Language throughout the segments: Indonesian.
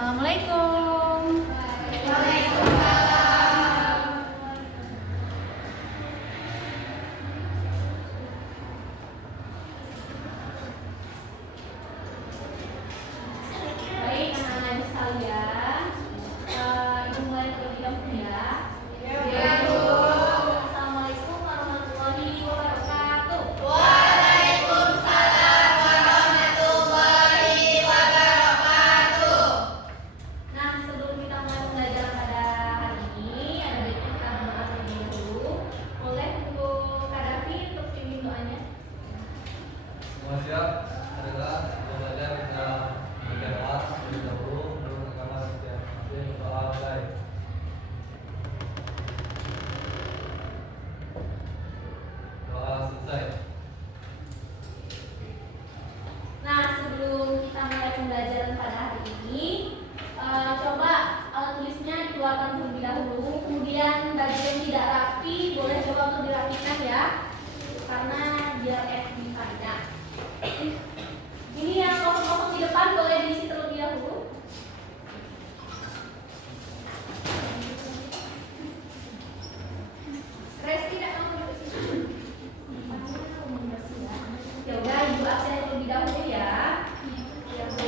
Assalamualaikum. Baik, anak-anak sekalian, ibu mulai terlebih dahulu ya. Assalamualaikum warahmatullahi wabarakatuh. Waalaikumsalam warahmatullahi wabarakatuh. Nah, sebelum kita mulai pembelajaran pada hari ini, ada baiknya kita berdoa terlebih dahulu. Boleh untuk Kak Davi untuk pimpin doanya. Semua siap? Adalah belajar kita berdoa terlebih dahulu menurut agama setiap muslim berdoa baik. Doa selesai. Nah, sebelum kita mulai pembelajaran pada hari ini, coba alat tulisnya dikeluarkan terlebih dahulu. Kemudian baju yang tidak rapi boleh coba untuk dirapikan ya, karena biar lebih panjang. Ini yang kosong-kosong di depan boleh diisi terlebih dahulu. Resti tidak mau duduk sini. Ya udah, ibu absen terlebih dahulu ya. Ya bu,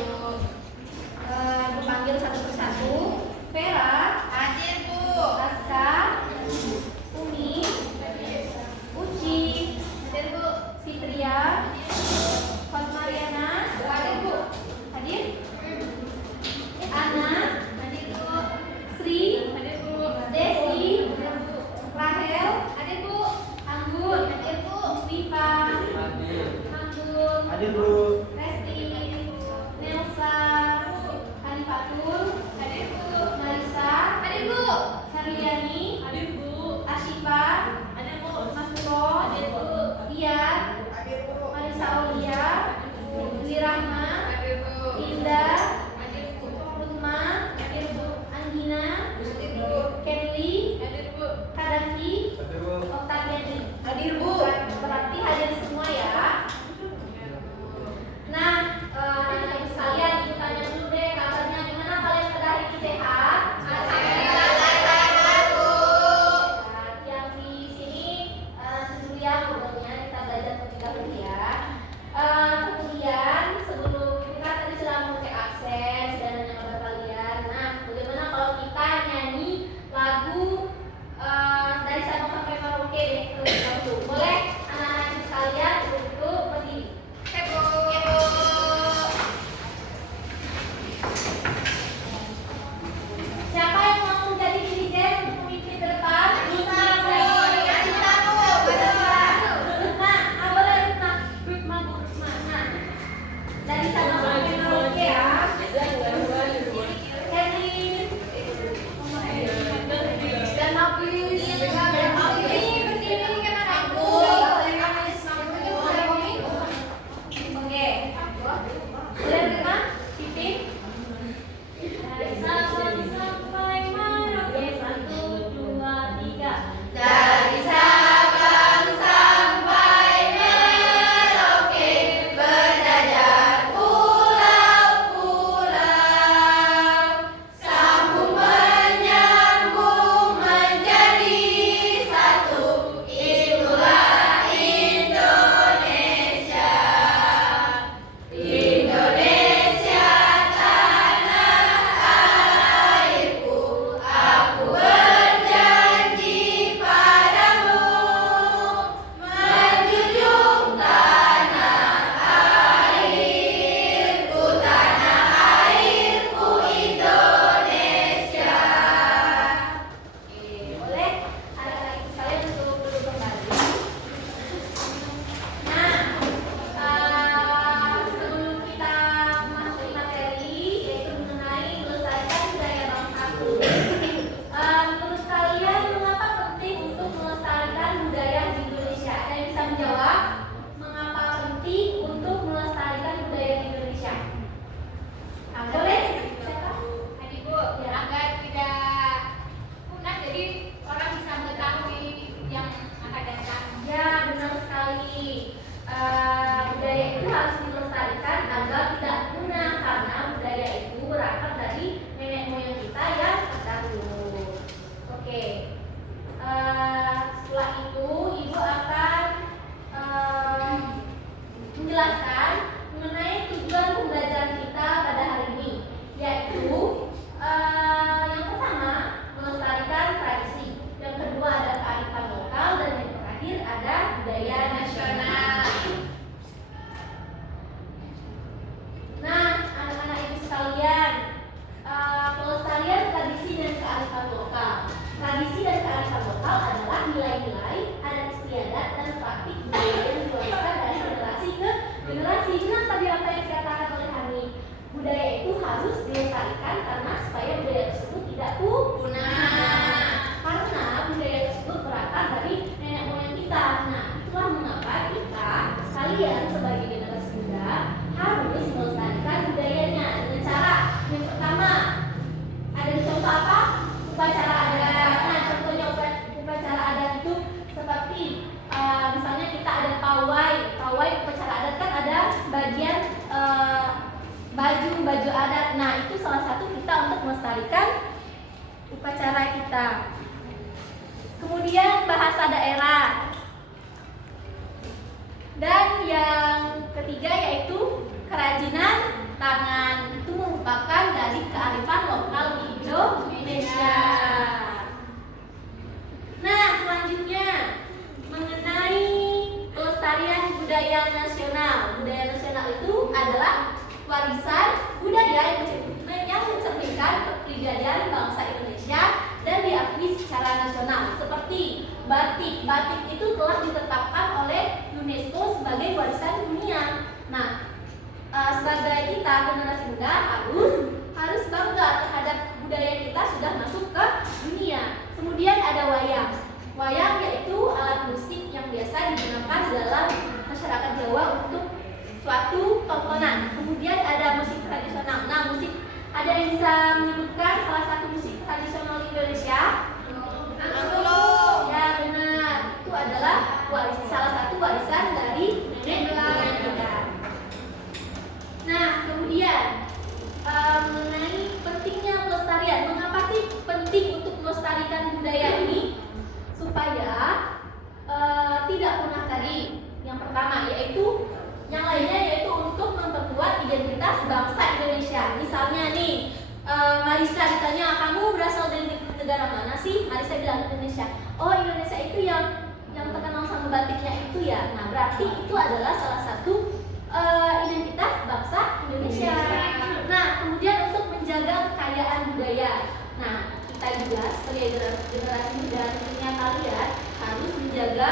ibu panggil satu persatu. Vera, Hadir, Bu. Aska, Umi, Uci, Hadir, Bu. Fitria, Fatmariana, hadir bu, hadir. Ana, Hadir, Bu. Sri, Hadir, Bu. Desi, Hadir, Bu. Rahel, Hadir, Bu. Anggun, Hadir, Bu. Viva, Hadir. Anggun, Hadir, Bu. Resti, Nelsa, Hanifatul, Hadir, Bu. Marisa, Hadir, Bu. Sarliani, Hadir, Bu. Ashifa, Hadir, Bu. Mas Puro, Hadir, Bu. Ian, Hadir, Bu. Marisa Aulia, Dwi Rahma, Hadir, Bu. Indah, Hadir, Bu. Lukma, Hadir, Bu. Anggina, Hadir, Bu. Kenli, Hadir, Bu. Kadafi, Hadir, Bu. Octaviani. Hadir, Bu. Berarti hadir semua ya. kalian sebagai generasi muda harus melestarikan budayanya dengan cara yang pertama, ada contoh apa? Upacara adat. Nah, contohnya upacara adat itu seperti misalnya kita ada pawai. Pawai upacara adat kan ada bagian baju adat. Nah, itu salah satu kita untuk melestarikan upacara kita. Kemudian bahasa daerah. Dan yang ketiga yaitu kerajinan tangan. Itu merupakan dari kearifan lokal di Indonesia. Nah, selanjutnya mengenai pelestarian budaya nasional. Budaya nasional itu adalah warisan budaya yang mencerminkan kepribadian bangsa Indonesia dan diakui secara nasional. Seperti batik. Batik itu telah ditetapkan oleh UNESCO sebagai warisan dunia. Nah, sebagai kita generasi muda harus bangga terhadap budaya kita sudah masuk ke dunia. Kemudian ada wayang. Wayang yaitu alat musik yang biasa digunakan dalam masyarakat Jawa untuk suatu tontonan. Kemudian ada musik tradisional. Nah, musik ada yang bisa menyebutkan salah satu musik tradisional Indonesia? Angklung. Ya, benar. Itu adalah salah satu warisan dari nenek moyang kita. Nah, kemudian mengenai pentingnya pelestarian. Mengapa sih penting untuk melestarikan budaya ini? Supaya tidak punah tadi. Yang pertama yang lainnya yaitu untuk memperkuat identitas bangsa Indonesia. Misalnya nih, Marisa ditanya, kamu berasal dari negara mana sih? Marisa bilang Indonesia. Oh, Indonesia itu yang terkenal sama batiknya itu ya. Nah, berarti itu adalah salah satu identitas bangsa Indonesia. Nah, kemudian untuk menjaga kekayaan budaya. Nah, kita juga sebagai generasi muda tentunya kalian harus menjaga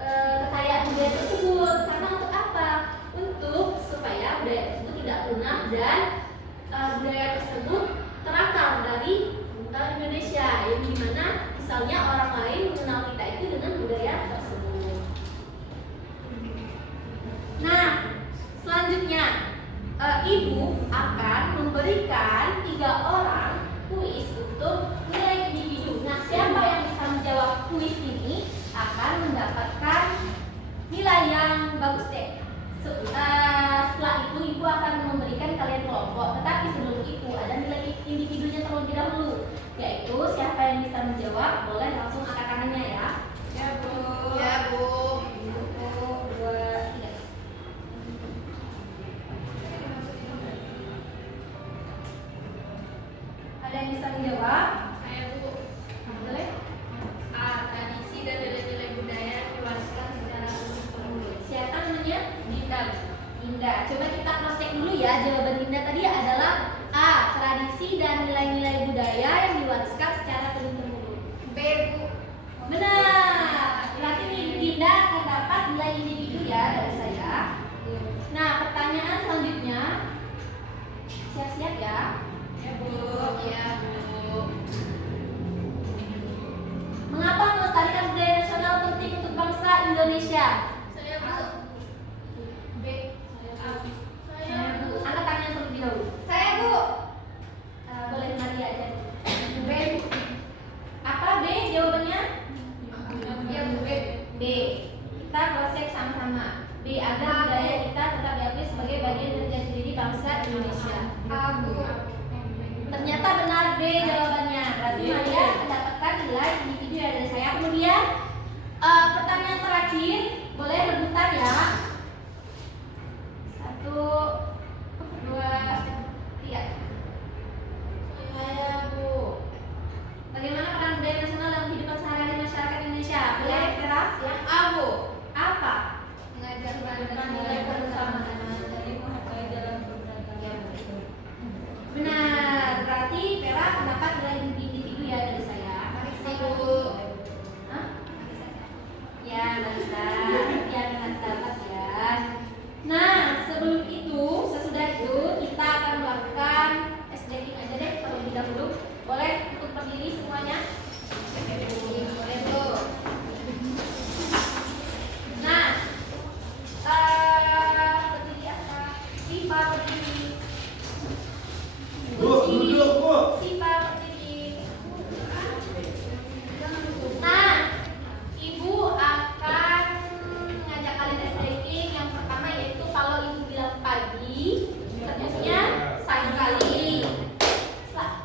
kekayaan budaya tersebut. Karena untuk apa? Untuk supaya budaya tersebut tidak punah dan budaya tersebut terakar dari Indonesia, yang dimana misalnya orang lain mengenal kita itu dengan budaya tersebut. Nah, selanjutnya ibu akan memberikan 3 orang kuis untuk nilai individu. Nah, siapa yang bisa menjawab kuis ini akan mendapatkan nilai yang bagus deh. Setelah itu ibu akan memberikan kalian kelompok, tetapi sebelum itu ada nilai individunya terlebih dahulu, yaitu siapa yang bisa menjawab boleh langsung angkat tangannya ya. Ya, Bu. Ya, Bu. 1, 2, 3. Ada yang bisa menjawab? Saya, Bu. Boleh? A. Tradisi dan nilai-nilai budaya yang diwariskan secara turun-temurun. Siapa namanya? Dinda. Dinda. Coba kita cross check dulu ya. Jawaban Dinda tadi adalah A. Tradisi dan nilai-nilai budaya yang diwariskan secara turun-temurun. B, Bu. Benar. Berarti Dinda akan dapat nilai individu ya dari saya. Nah, pertanyaan selanjutnya. Siap-siap ya. Ya, Bu. Ya, Bu. Mengapa melestarikan budaya nasional penting untuk bangsa Indonesia? Saya, Bu. B. A. Saya, Bu. Angkat tangan terlebih dahulu. Saya, Bu. Boleh Maria aja. B. Apa B jawabannya? Ya, Bu. B. B. Kita cross check sama-sama. B. Agar budaya kita tetap diakui sebagai bagian dari jati diri bangsa Indonesia. A, Bu. Ternyata benar B jawabannya. Berarti Maria mendapatkan nilai individu dari saya. Kemudian pertanyaan terakhir, boleh rebutan ya. 1, 2, 3. Saya, Bu. Bagaimana peran budaya nasional dalam kehidupan sehari-hari masyarakat Indonesia? Boleh, Vera? Yang A, Bu. Apa? Mengajarkan nilai kebersamaan dari menghargai dalam berbagai. Benar. Berarti Vera mendapat nilai individu ya dari saya. Si, Bu. Hah? Ya, nggak bisa. Ya, nggak dapat ya. Sipa berdiri. Bu, duduk, Bu. Sipa berdiri. Nah, Ibu akan ngajak kalian stretching. Yang pertama yaitu kalau Ibu bilang pagi, terjadinya satu kali.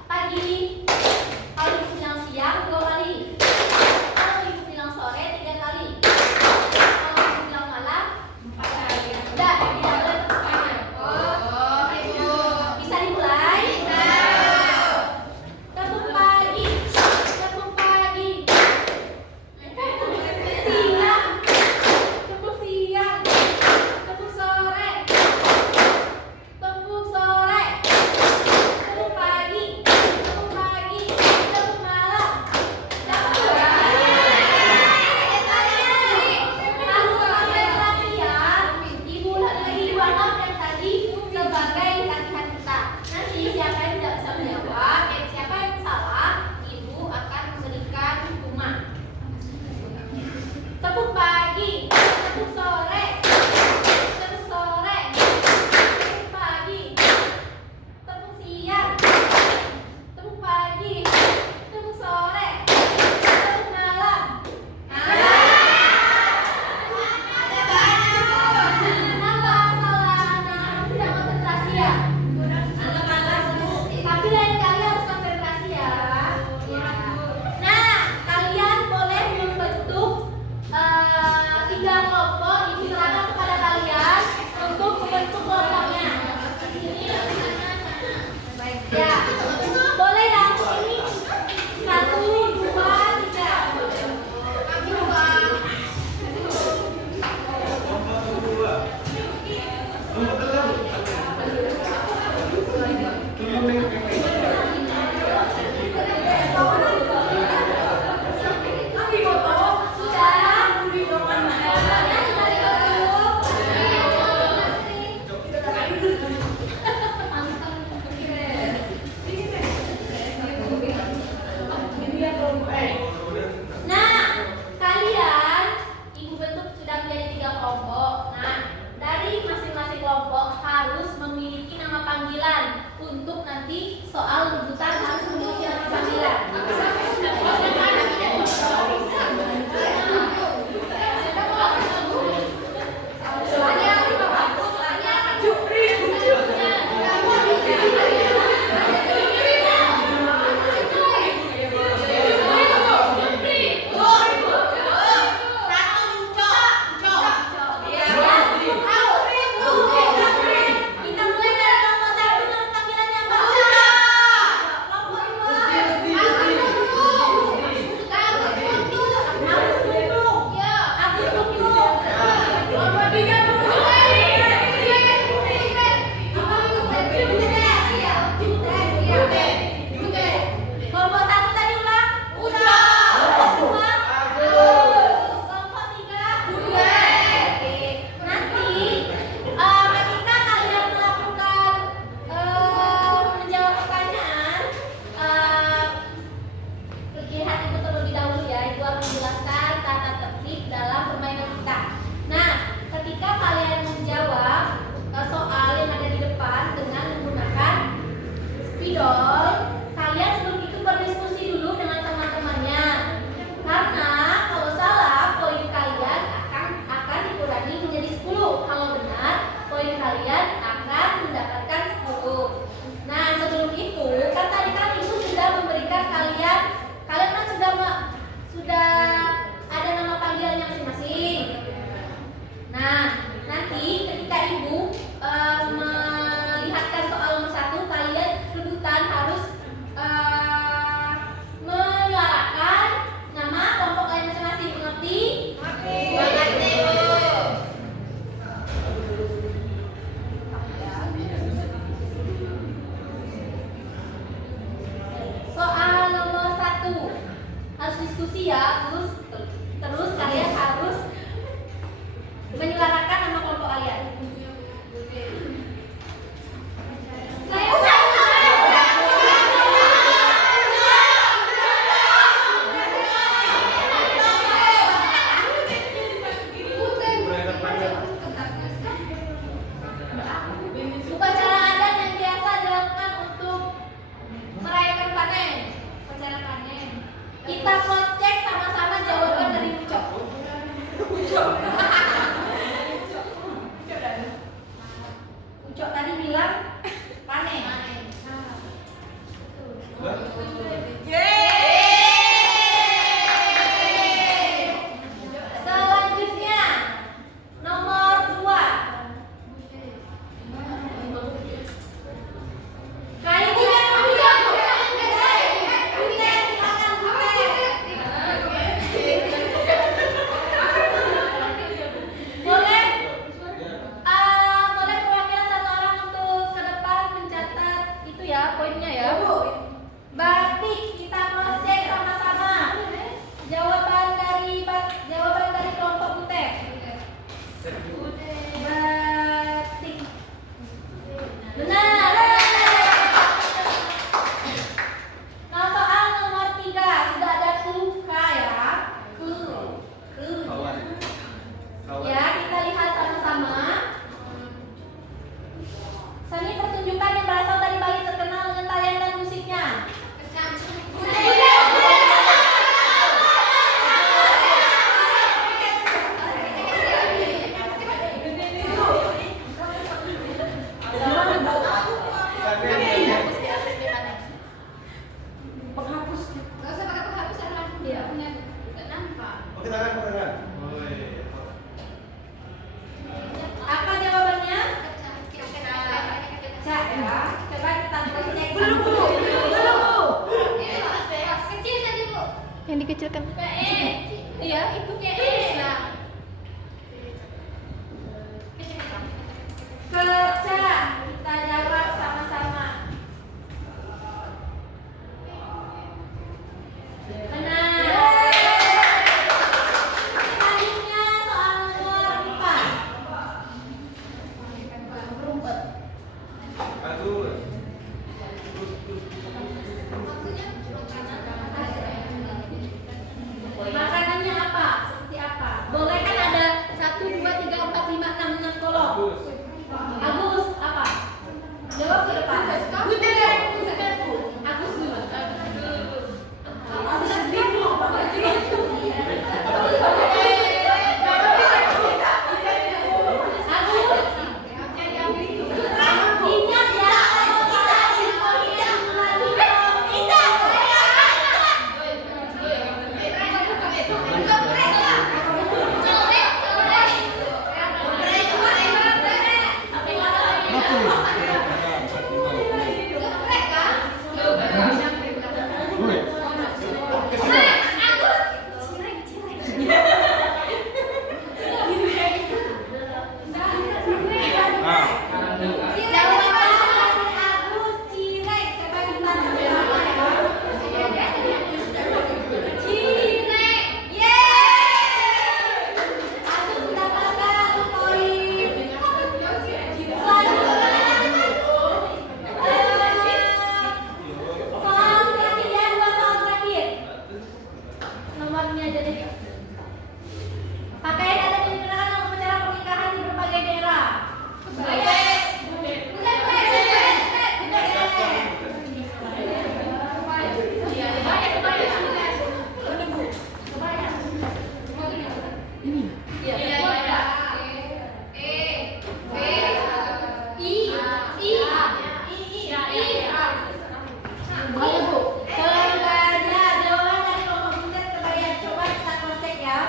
Pagi. Kalau Ibu bilang siang 2 kali. Kalau Ibu bilang sore 3 kali. Kalau Ibu bilang malam 4 kali. Udah, tidak boleh banyak. Oh, Ibu. Bisa dimulai? Bisa. Tepuk pagi. Tepuk pagi. Siang. Tepuk siang. Tepuk sore. Tepuk sore. Tepuk pagi. Tepuk pagi. Tepuk malam. Tepuk harus konsentrasi ya. Ibu lagi warna yang tadi sebagai latihan kita. Nanti siapa yang tidak bisa menjawab, siapa yang salah, Ibu akan memberikan hukuman. Tepuk pagi, tepuk sore, tepuk sore, tepuk pagi, tepuk siang, tepuk pagi, tepuk sore, tepuk malam. Kenapa salah anak tidak konsentrasi ya? Tapi lain kali harus konsentrasi ya. Nah, kalian boleh membentuk 3 kelompok. Ibu serahkan kepada kalian untuk membentuk kelompoknya. Ya, boleh ya. Ini 1, 2, 3. Sudah? Semuanya sudah Nah, kalian Ibu bentuk sudah menjadi 3 kelompok. Nah, dari masing-masing kelompok harus memiliki nama panggilan. Untuk nanti soal rujukan harus memiliki nama panggilan. Kita mulai dari kelompok 1 nama panggilannya apa? Kelompok 2. Agus apa? Jawab ke depan. Agus dulu. Ingat ya, kita infoin Agus Cirek, coba kita Cirek, Agus mendapatkan poin. Soal terakhir ya, 2 soal terakhir. Nomornya aja deh. Pakaian adat yang digunakan dalam upacara pernikahan di berbagai daerah. Kebaya, jawaban dari kelompok Butet kebaya. Coba kita cross check ya.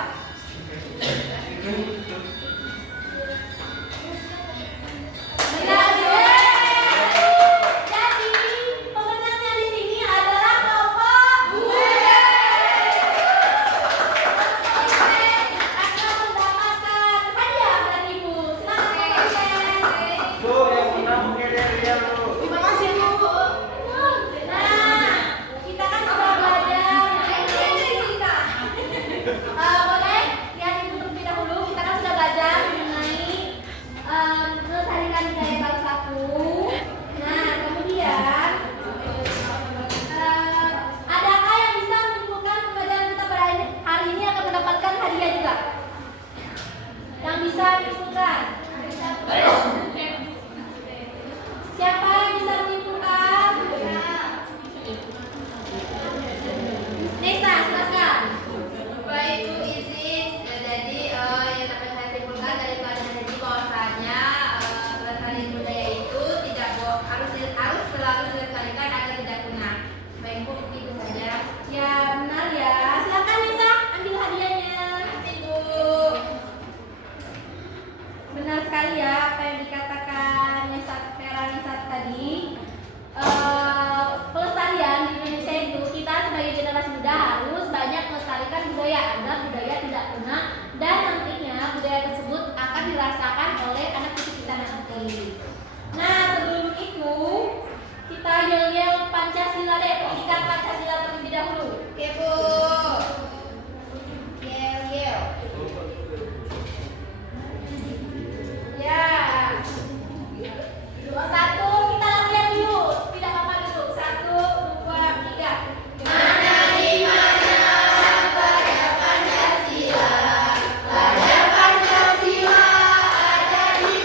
Benar. Jadi pemenangnya di sini adalah kelompok Butet. Akan mendapatkan hadiah dari Ibu. Selamat Terima kasih Bu. Nah, kita kan sudah belajar. Boleh lihat Ibu terlebih dahulu. Kita kan sudah belajar mengenai melestarikan budaya bangsaku. Nah, kemudian adakah yang bisa menyimpulkan pembelajaran kita pada hari ini akan mendapatkan hadiah juga? Yang bisa menyimpulkan? Siapa yang bisa menyimpulkan? Nesa, silakan. Bapak Ibu izin, jadi yang dapat saya simpulkan dari pelajaran ini bahwasanya pelestarian budaya itu harus selalu dilestarikan agar tidak punah. Baik Bu, itu saja. Ya, benar ya. Silakan Nesa, ambil hadiahnya. Kasih Bu. Benar sekali ya apa yang dikatakan Nesa tadi. Pelestarian di Indonesia itu kita sebagai generasi muda harus banyak melestarikan budaya agar budaya tidak punah dan nantinya budaya tersebut akan dirasakan oleh anak cucu kita nanti. Nah, sebelum itu kita yel-yel Pancasila deh, pendidikan Pancasila terlebih dahulu. Oke Bu. Yel. Ya. 1, kita latihan dulu. Tidak apa-apa dulu. 1, 2, 3. Mana di mana pada Pancasila ada di